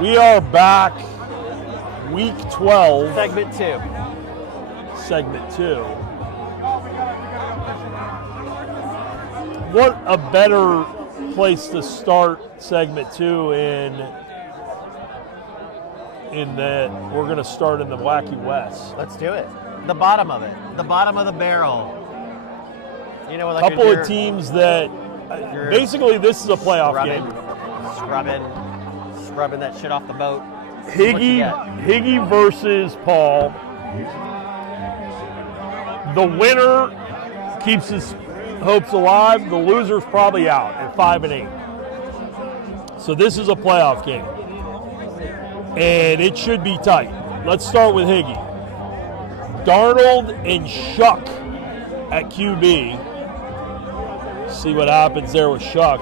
We are back, week 12, Segment 2. segment 2. What a better place to start segment 2 in that we're going to start in the Wacky West. Let's do it. The bottom of it. The bottom of the barrel. You know, A like couple of teams that, basically this is a playoff game. Scrubbing that shit off the boat. Higgy versus Paul. The winner keeps his hopes alive. The loser's probably out at 5-8. So this is a playoff game, and it should be tight. Let's start with Higgy. Darnold and Shuck at QB. See what happens there with Shuck.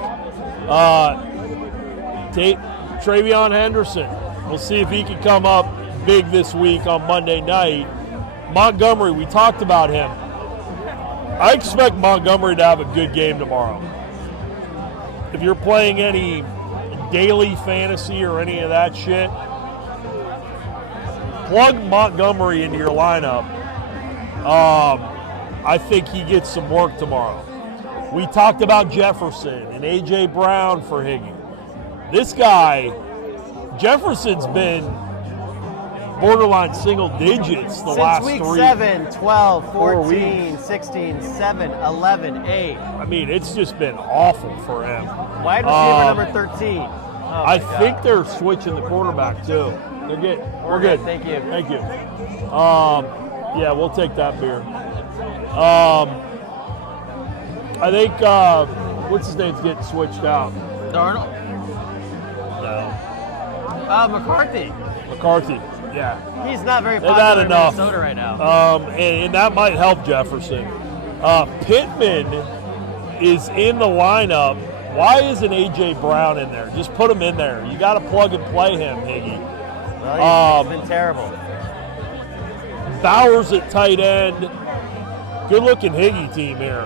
Travion Henderson. We'll see if he can come up big this week on Monday night. Montgomery, we talked about him. I expect Montgomery to have a good game tomorrow. If you're playing any daily fantasy or any of that shit, plug Montgomery into your lineup. I think he gets some work tomorrow. We talked about Jefferson and A.J. Brown for Higgy. This guy, Jefferson's been borderline single digits the last week three. 7, 12, 4 14, weeks. 16, 7, 11, 8. I mean, it's just been awful for him. Wide receiver number 13. I think they're switching the quarterback too. We're good. Thank you. Thank you. Yeah, we'll take that beer. I think what's his name's getting switched out. Darnold? No. McCarthy. Yeah. He's not very They've popular had in enough. Minnesota right now. And that might help Jefferson. Pittman is in the lineup. Why isn't A.J. Brown in there? Just put him in there. You got to plug and play him, Higgy. Well, he's been terrible. Bowers at tight end. Good-looking Higgy team here.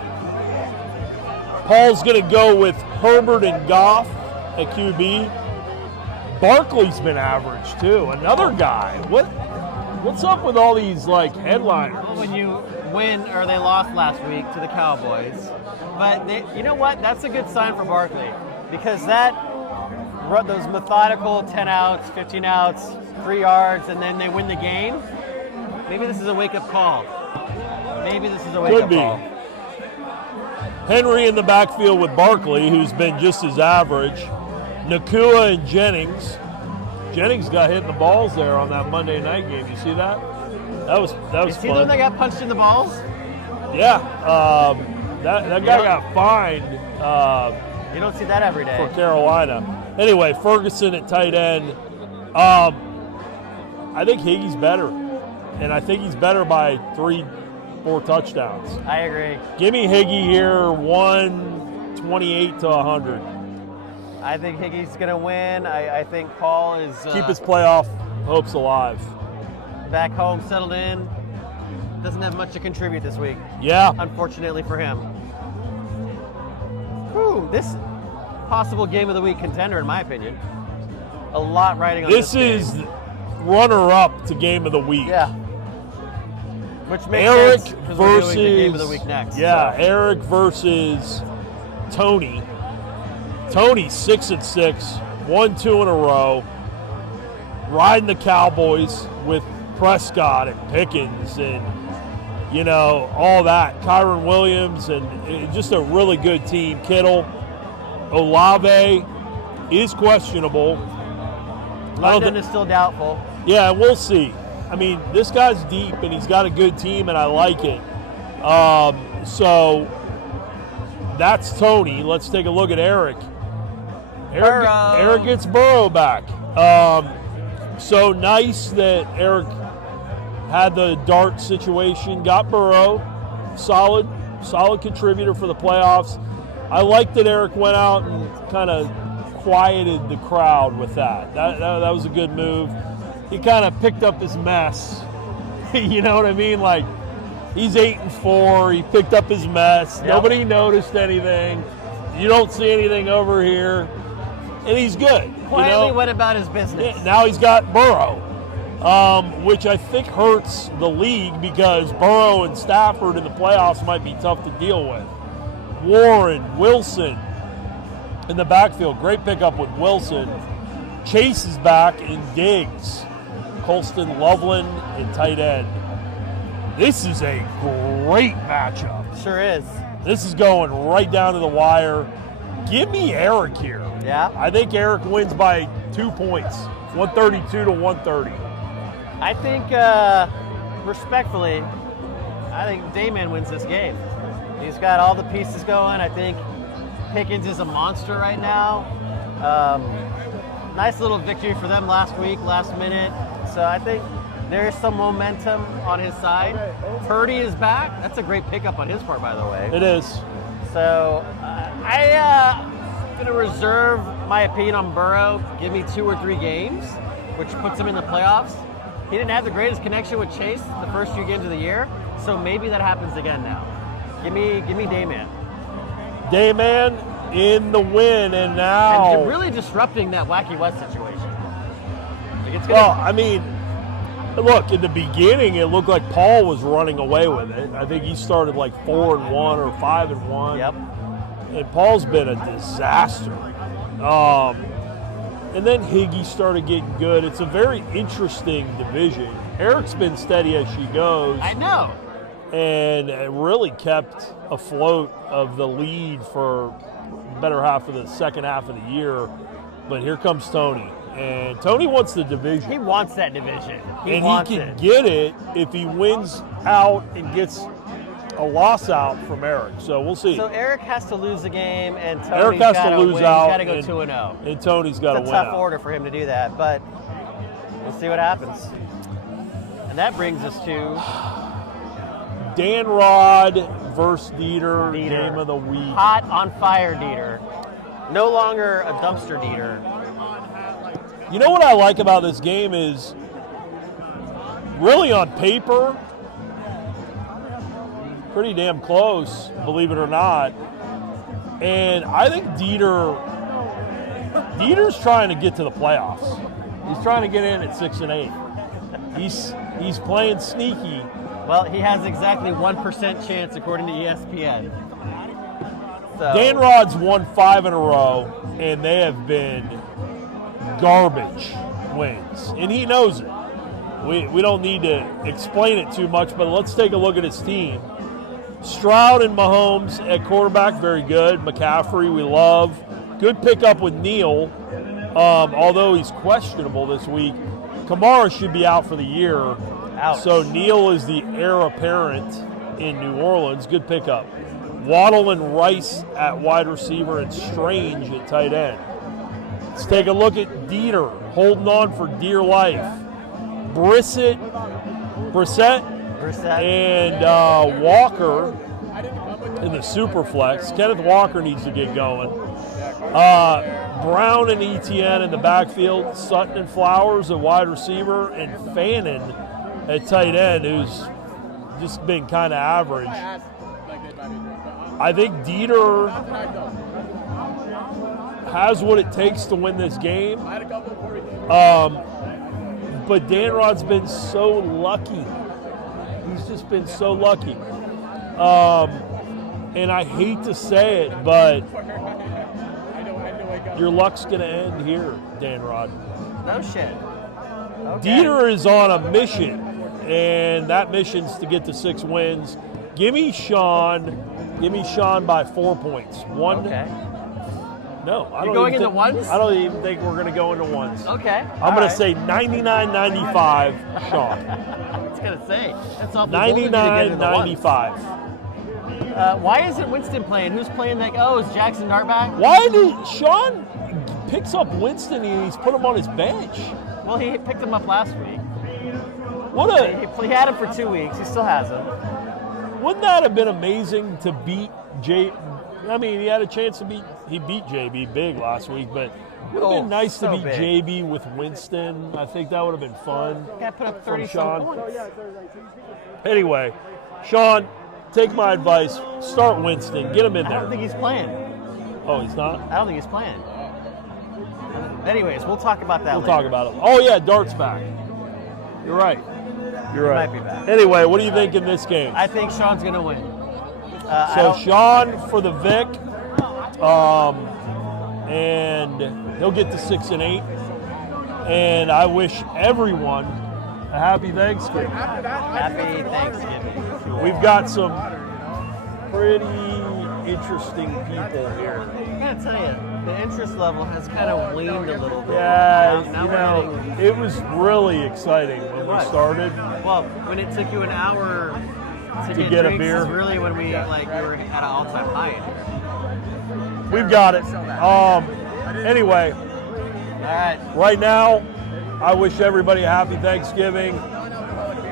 Paul's going to go with Herbert and Goff at QB. Barkley's been average, too. Another guy. What's up with all these, headliners? Well, when you win, or they lost last week to the Cowboys. But you know what? That's a good sign for Barkley. Because those methodical 10 outs, 15 outs, 3 yards, and then they win the game. Maybe this is a wake-up call. Could be. Henry in the backfield with Barkley, who's been just as average. Nakua and Jennings. Jennings got hit in the balls there on that Monday night game. You see that? That was Is he the fun. one that got punched in the balls? Yeah. That guy got fined. You don't see that every day. For Carolina. Anyway, Ferguson at tight end. I think Higgy's better. And I think he's better by 3-4 touchdowns. I agree. Give me Higgy here, 128 to 100. I think Higgy's going to win. I think Paul is Keep his playoff hopes alive. back home, settled in. Doesn't have much to contribute this week. Yeah. Unfortunately for him. Whew, this possible game of the week contender, in my opinion. A lot riding on this. This is runner-up to game of the week. Yeah. Which makes Eric sense because versus we're doing the game of the week next. Yeah, so. Eric versus Tony. Tony's 6-6, 1-2 in a row. Riding the Cowboys with Prescott and Pickens and all that. Kyron Williams and just a really good team. Kittle, Olave is questionable. London is still doubtful. Yeah, we'll see. I mean, this guy's deep, and he's got a good team, and I like it. So that's Tony. Let's take a look at Eric. Eric gets Burrow back. So nice that Eric had the dart situation, got Burrow. Solid contributor for the playoffs. I like that Eric went out and kind of quieted the crowd with that. That was a good move. He kind of picked up his mess. You know what I mean? Like, he's 8-4. He picked up his mess. Yep. Nobody noticed anything. You don't see anything over here. and he's good. Quietly went about his business. Yeah, now he's got Burrow, which I think hurts the league because Burrow and Stafford in the playoffs might be tough to deal with. Warren, Wilson in the backfield. Great pickup with Wilson. Chase is back and Diggs. Colston, Loveland, and tight end. This is a great matchup. Sure is. This is going right down to the wire. Give me Eric here. Yeah? I think Eric wins by 2 points, 132 to 130. I think, respectfully, I think Dayman wins this game. He's got all the pieces going. I think Pickens is a monster right now. Nice little victory for them last week, last minute. So I think there's some momentum on his side. Purdy is back. That's a great pickup on his part, by the way. It is. So I'm going to reserve my opinion on Burrow. Give me 2 or 3 games, which puts him in the playoffs. He didn't have the greatest connection with Chase the first few games of the year, so maybe that happens again now. Give me Dayman. Dayman in the win, and now... And really disrupting that Wacky West situation. Like it's Well, I mean, look, in the beginning, it looked like Paul was running away with it. I think he started like 4-1 or 5-1. Yep. And Paul's been a disaster. And then Higgy started getting good. It's a very interesting division. Eric's been steady as she goes. I know. And really kept afloat of the lead for the better half of the second half of the year. But here comes Tony. And Tony wants the division. He wants that division. He and wants he can it. get it if he wins out and gets a loss out from Eric. So we'll see. So Eric has to lose a game, and Tony's Eric has got to lose win. out. He's got to go and, 2-0. And Tony's got to It's a win tough out. order for him to do that, but we'll see what happens. And that brings us to Dan Rod versus Dieter, game of the week. hot on fire Dieter. No longer a dumpster Dieter. You know what I like about this game is really on paper, pretty damn close, believe it or not. And I think Dieter's trying to get to the playoffs. He's trying to get in at 6-8. He's playing sneaky. Well, he has exactly 1% chance according to ESPN. So, Dan Rod's won 5 in a row, and they have been garbage wins, and he knows it. We don't need to explain it too much, but let's take a look at his team. Stroud and Mahomes at quarterback, very good. McCaffrey, we love. Good pickup with Neal, although he's questionable this week. Kamara should be out for the year. Ouch. So Neal is the heir apparent in New Orleans. Good pickup. Waddle and Rice at wide receiver and Strange at tight end. Let's take a look at Dieter, holding on for dear life. Brissett, and Walker in the super flex. Kenneth Walker needs to get going. Brown and Etienne in the backfield. Sutton and Flowers at wide receiver, and Fannin at tight end, who's just been kind of average. I think Dieter has what it takes to win this game. But Dan Rod's been so lucky. He's just been so lucky. And I hate to say it, but your luck's going to end here, Dan Rod. no shit. Okay. Dieter is on a mission, and that mission's to get to 6 wins. Give me Sean by 4 points. Okay. No, I You're don't going even into ones? I don't even think we're going to go into ones. Okay. I'm going to say 99-95, Sean. I was going to say. That's awful bold of you to get into ones. 99-95. Why isn't Winston playing? Who's playing? Like, is Jackson Dart back? Why did Sean picks up Winston and he's put him on his bench? Well, he picked him up last week. What a He had him for 2 weeks. He still has him. Wouldn't that have been amazing to beat J? I mean, he had a chance to beat JB big last week, but it would have been nice so to beat big. JB with Winston. I think that would have been fun. Guy put up from 30 Sean. points. Anyway, Sean, take my advice. Start Winston. Get him in I there. don't think he's playing. Oh, he's not? I don't think he's playing. Anyways, we'll talk about that We'll later. talk about it. Oh yeah, dart's back. You're right. You're right. might be back. Anyway, what do you think in this game? I think Sean's going to win. I So don't- Sean for the Vic, and he'll get to 6 and 8. And I wish everyone a happy Thanksgiving. Happy Thanksgiving. We've got some pretty interesting people here. I gotta tell you, the interest level has kind of waned a little bit. Yeah, Now you we're know, hitting- it was really exciting when we was. started. well, when it took you an hour to get a drinks beer. is really when we like we were at an all-time high in here. We've got it. Anyway, All right. right now, I wish everybody a happy Thanksgiving.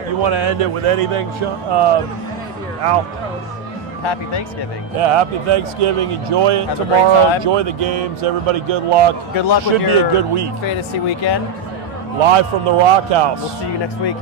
You want to end it with anything, Al? Happy Thanksgiving. Yeah, happy Thanksgiving. Enjoy it Have a great tomorrow. time. Enjoy the games. Everybody, good luck. Good luck Should with be your a good week. fantasy weekend. Live from the Rock House. We'll see you next week.